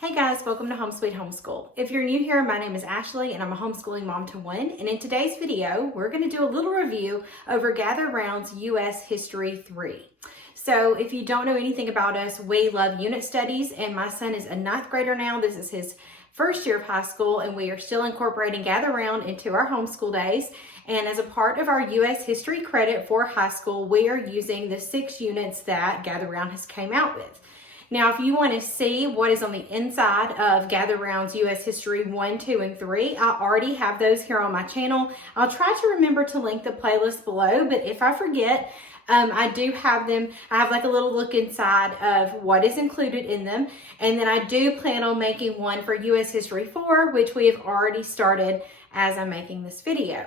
Hey guys, welcome to Home Sweet Homeschool. If you're new here, my name is Ashley and I'm a homeschooling mom to one. And in today's video, we're going to do a little review over Gather Round's U.S. History 3. So if you don't know anything about us, we love unit studies and my son is a 9th grader now. This is his first year of high school and we are still incorporating Gather Round into our homeschool days. And as a part of our U.S. History credit for high school, we are using the 6 units that Gather Round has came out with. Now, if you want to see what is on the inside of Gather Round's U.S. History 1, 2, and 3, I already have those here on my channel. I'll try to remember to link the playlist below, but if I forget, I do have them. I have like a little look inside of what is included in them. And then I do plan on making one for U.S. History 4, which we have already started as I'm making this video.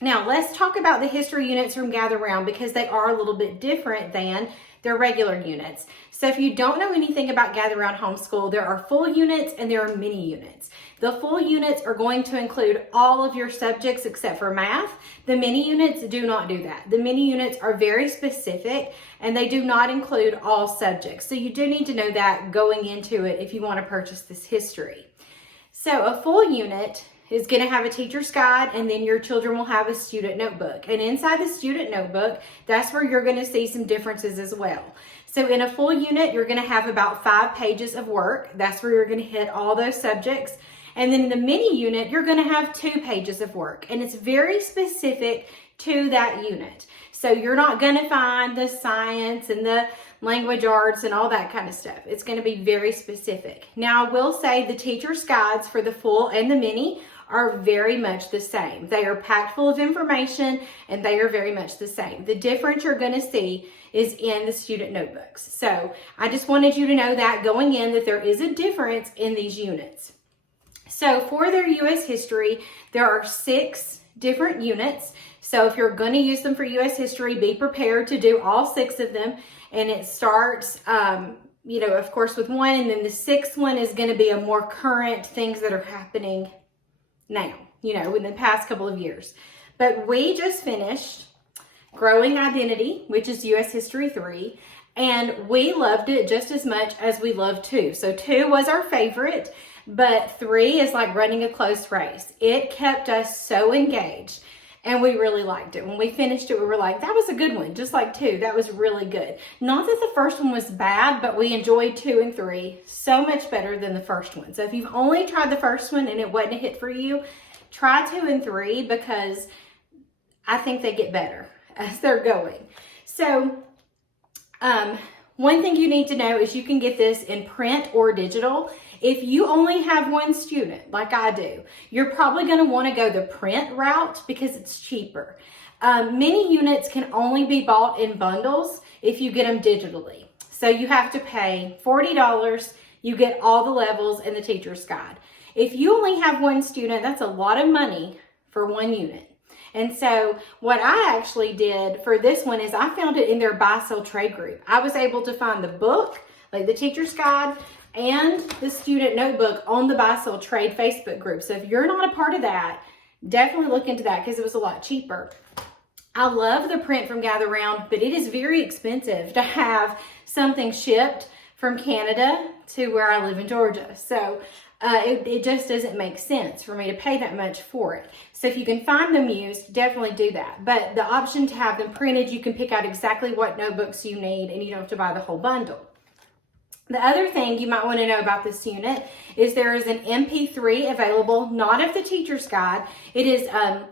Now, let's talk about the history units from Gather Round because they are a little bit different than their regular units. So if you don't know anything about Gather Round Homeschool, there are full units and there are mini units. The full units are going to include all of your subjects except for math. The mini units do not do that. The mini units are very specific and they do not include all subjects. So you do need to know that going into it if you want to purchase this history. So a full unit is going to have a teacher's guide and then your children will have a student notebook. And inside the student notebook, that's where you're going to see some differences as well. So in a full unit, you're going to have about 5 pages of work. That's where you're going to hit all those subjects. And then in the mini unit, you're going to have 2 pages of work. And it's very specific to that unit. So you're not going to find the science and the language arts and all that kind of stuff. It's going to be very specific. Now, I will say the teacher's guides for the full and the mini are very much the same. They are packed full of information and they are very much the same. The difference you're going to see is in the student notebooks. So I just wanted you to know that going in that there is a difference in these units. So for their U.S. history, there are 6 different units. So if you're going to use them for U.S. history, be prepared to do all 6 of them. And it starts, of course, with 1. And then the 6th one is going to be a more current things that are happening now, in the past couple of years. But we just finished Growing Identity, which is U.S. History 3. And we loved it just as much as we loved 2. So 2 was our favorite, but 3 is like running a close race. It kept us so engaged. And we really liked it. When we finished it, we were like, that was a good one. Just like 2, that was really good. Not that the first one was bad, but we enjoyed 2 and 3 so much better than the first one. So if you've only tried the first one and it wasn't a hit for you, try 2 and 3 because I think they get better as they're going. So one thing you need to know is you can get this in print or digital. If you only have one student, like I do, you're probably going to want to go the print route because it's cheaper. Many units can only be bought in bundles if you get them digitally. So you have to pay $40. You get all the levels and the teacher's guide. If you only have one student, that's a lot of money for one unit. And so what I actually did for this one is I found it in their buy-sell trade group. I was able to find the book, like the teacher's guide, and the student notebook on the buy-sell trade Facebook group. So if you're not a part of that, definitely look into that because it was a lot cheaper. I love the print from Gather Round, but it is very expensive to have something shipped from Canada to where I live in Georgia. So it just doesn't make sense for me to pay that much for it. So if you can find them used, definitely do that. But the option to have them printed, you can pick out exactly what notebooks you need and you don't have to buy the whole bundle. The other thing you might want to know about this unit is there is an MP3 available, not of the teacher's guide. It is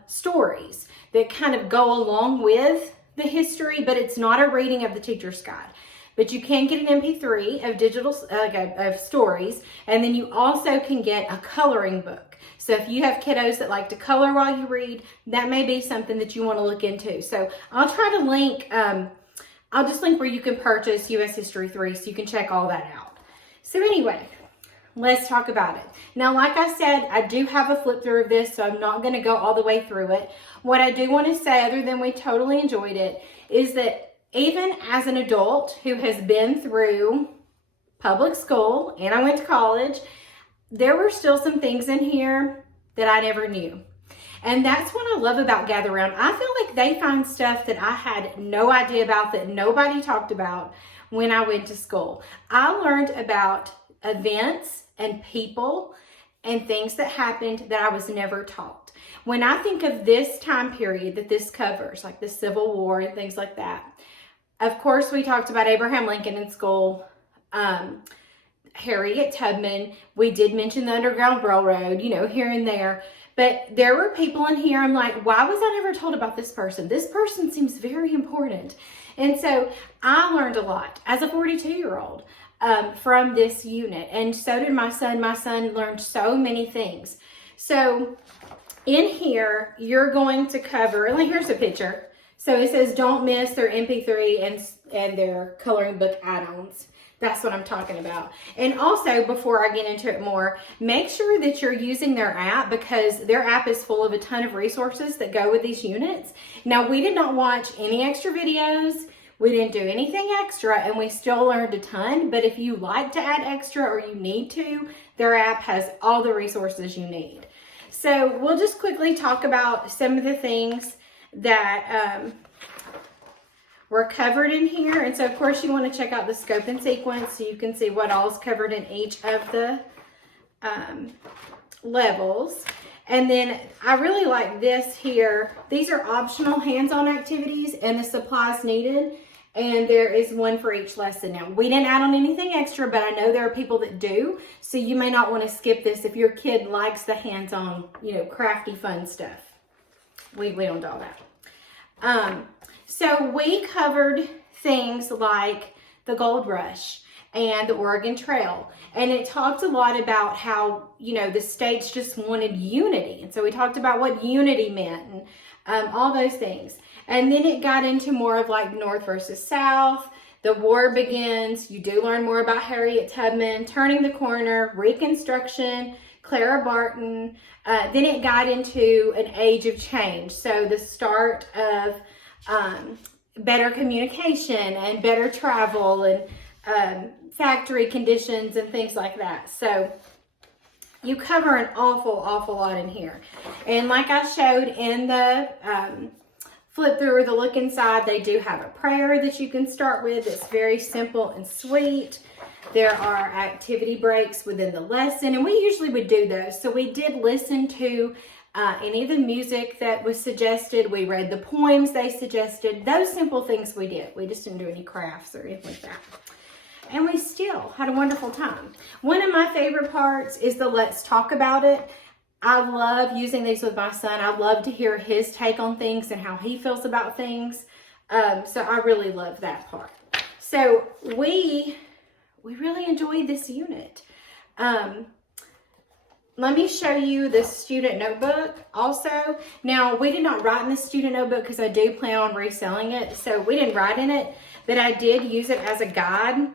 stories that kind of go along with the history, but it's not a reading of the teacher's guide. But you can get an MP3 of digital of stories, and then you also can get a coloring book. So if you have kiddos that like to color while you read, that may be something that you want to look into. So I'll try to link. I'll just link where you can purchase U.S. History 3 so you can check all that out. So anyway, let's talk about it. Now, like I said, I do have a flip through of this, so I'm not going to go all the way through it. What I do want to say, other than we totally enjoyed it, is that even as an adult who has been through public school and I went to college, there were still some things in here that I never knew. And that's what I love about Gather Round. I feel like they find stuff that I had no idea about, that nobody talked about when I went to school. I learned about events and people and things that happened that I was never taught. When I think of this time period that this covers, like the Civil War and things like that, of course we talked about Abraham Lincoln in school, Harriet Tubman, we did mention the Underground Railroad, you know, here and there. But there were people in here, I'm like, why was I never told about this person? This person seems very important. And so I learned a lot as a 42-year-old from this unit. And so did my son. My son learned so many things. So in here, you're going to cover, and here's a picture. So it says, don't miss their MP3 and their coloring book add-ons. That's what I'm talking about. And also, before I get into it more, make sure that you're using their app, because their app is full of a ton of resources that go with these units. Now, we did not watch any extra videos. We didn't do anything extra, and we still learned a ton. But if you like to add extra or you need to, their app has all the resources you need. So we'll just quickly talk about some of the things that were covered in here. And so of course you want to check out the scope and sequence so you can see what all is covered in each of the levels. And then I really like this here. These are optional hands-on activities and the supplies needed. And there is one for each lesson. Now, we didn't add on anything extra, but I know there are people that do. So you may not want to skip this if your kid likes the hands-on, you know, crafty, fun stuff. We don't do all that. So we covered things like the Gold Rush and the Oregon Trail. And it talked a lot about how, you know, the states just wanted unity. And so we talked about what unity meant and all those things. And then it got into more of like North versus South. The war begins. You do learn more about Harriet Tubman, turning the corner, Reconstruction, Clara Barton. Then it got into an age of change. So the start of better communication and better travel and factory conditions and things like that. So you cover an awful lot in here. And like I showed in the flip through or the look inside, they do have a prayer that you can start with. It's very simple and sweet. There are activity breaks within the lesson, and we usually would do those. So we did listen to any of the music that was suggested. We read the poems they suggested. Those simple things we did. We just didn't do any crafts or anything like that. And we still had a wonderful time. One of my favorite parts is the Let's Talk About It. I love using these with my son. I love to hear his take on things and how he feels about things. So I really love that part. So we really enjoyed this unit. Let me show you the student notebook also. Now, we did not write in the student notebook because I do plan on reselling it. So we didn't write in it, but I did use it as a guide.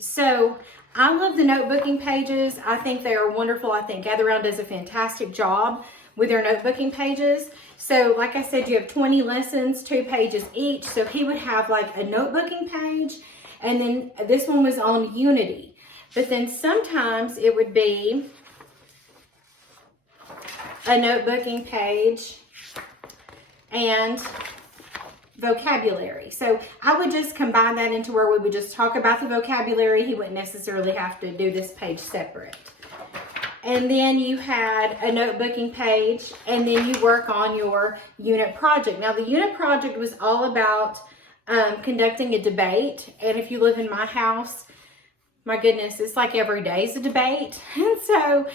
So I love the notebooking pages. I think they are wonderful. I think Gather Round does a fantastic job with their notebooking pages. So like I said, you have 20 lessons, 2 pages each. So he would have like a notebooking page, and then this one was on unity. But then sometimes it would be a notebooking page and vocabulary. So I would just combine that into where we would just talk about the vocabulary. He wouldn't necessarily have to do this page separate. And then you had a notebooking page, and then you work on your unit project. Now the unit project was all about conducting a debate. And if you live in my house, my goodness, it's like every day is a debate. And so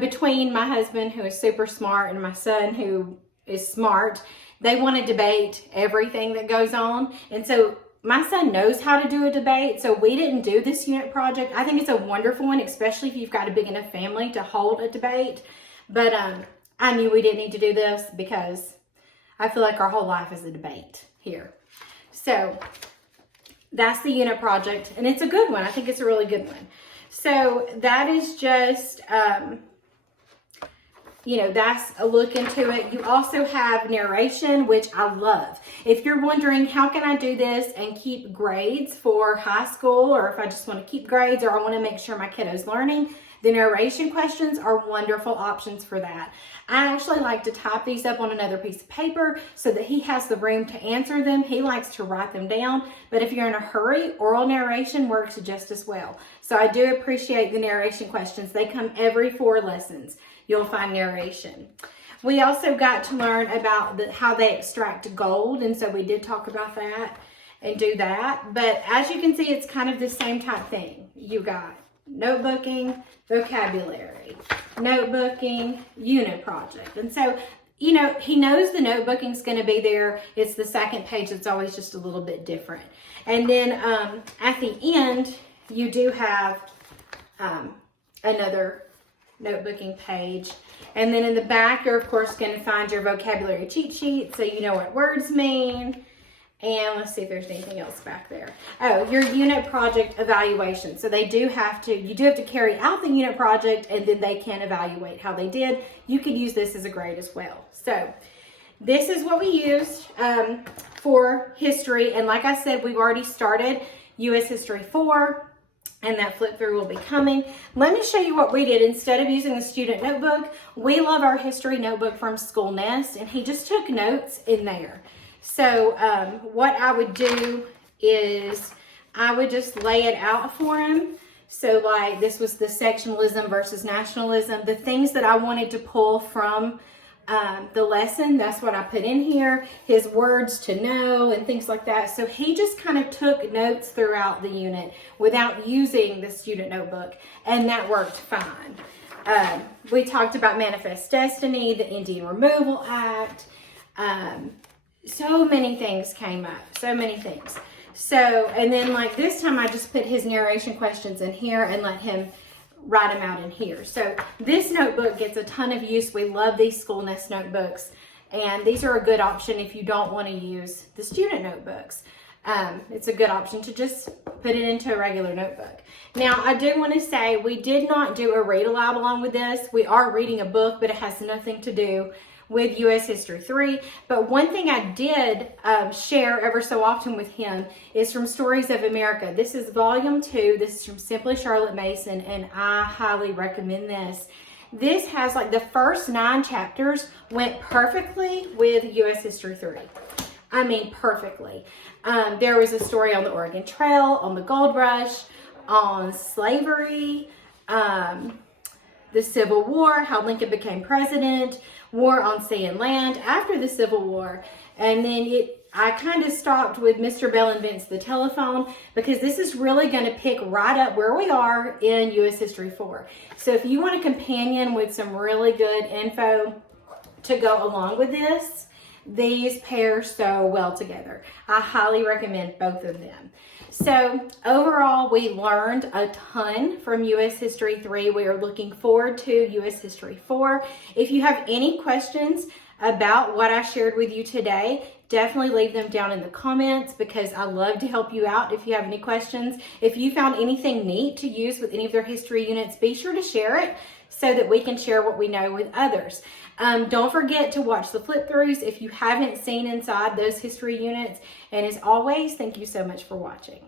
between my husband, who is super smart, and my son, who is smart, they want to debate everything that goes on. And so my son knows how to do a debate. So we didn't do this unit project. I think it's a wonderful one, especially if you've got a big enough family to hold a debate. But I knew we didn't need to do this because I feel like our whole life is a debate here. So that's the unit project, and it's a good one. I think it's a really good one. So that is just, you know, that's a look into it. You also have narration, which I love. If you're wondering, how can I do this and keep grades for high school, or if I just want to keep grades or I want to make sure my kiddo's learning, The narration questions are wonderful options for that. I actually like to type these up on another piece of paper so that he has the room to answer them. He likes to write them down, but if you're in a hurry, oral narration works just as well. So I do appreciate the narration questions. They come every 4 lessons. You'll find narration. We also got to learn about how they extract gold, and so we did talk about that and do that. But as you can see, it's kind of the same type thing. You got notebooking, vocabulary, notebooking, unit project. And so, you know, he knows the notebooking is going to be there. It's the second page that's always just a little bit different. And then at the end, you do have another notebooking page. And then in the back, you're of course going to find your vocabulary cheat sheet so you know what words mean. And let's see if there's anything else back there. Oh, your unit project evaluation. So you do have to carry out the unit project, and then they can evaluate how they did. You could use this as a grade as well. So this is what we used for history. And like I said, we've already started U.S. History 4, and that flip through will be coming. Let me show you what we did. Instead of using the student notebook, we love our history notebook from School Nest, and he just took notes in there. So what I would do is I would just lay it out for him. So like this was the sectionalism versus nationalism, the things that I wanted to pull from the lesson, that's what I put in here, his words to know and things like that. So he just kind of took notes throughout the unit without using the student notebook, and that worked fine. We talked about Manifest Destiny, the Indian Removal Act, so many things came up, so many things. So, and then like this time I just put his narration questions in here and let him write them out in here. So this notebook gets a ton of use. We love these School Nest notebooks, and these are a good option if you don't want to use the student notebooks. It's a good option to just put it into a regular notebook. Now, I do want to say we did not do a read aloud along with this. We are reading a book, but it has nothing to do with U.S. History 3. But one thing I did share ever so often with him is from Stories of America. This is volume 2. This is from Simply Charlotte Mason, and I highly recommend this. This has like the first 9 chapters went perfectly with U.S. History 3. I mean, perfectly. There was a story on the Oregon Trail, on the Gold Rush, on slavery, the Civil War, how Lincoln became president, war on sea and land after the Civil War. And then I kind of stopped with Mr. Bell Invents the Telephone, because this is really going to pick right up where we are in U.S. History 4. So if you want a companion with some really good info to go along with this, these pair so well together. I highly recommend both of them. So overall, we learned a ton from U.S. History 3. We are looking forward to U.S. History 4. If you have any questions about what I shared with you today, definitely leave them down in the comments, because I love to help you out if you have any questions. If you found anything neat to use with any of their history units, be sure to share it so that we can share what we know with others. Don't forget to watch the flip throughs if you haven't seen inside those history units. And as always, thank you so much for watching.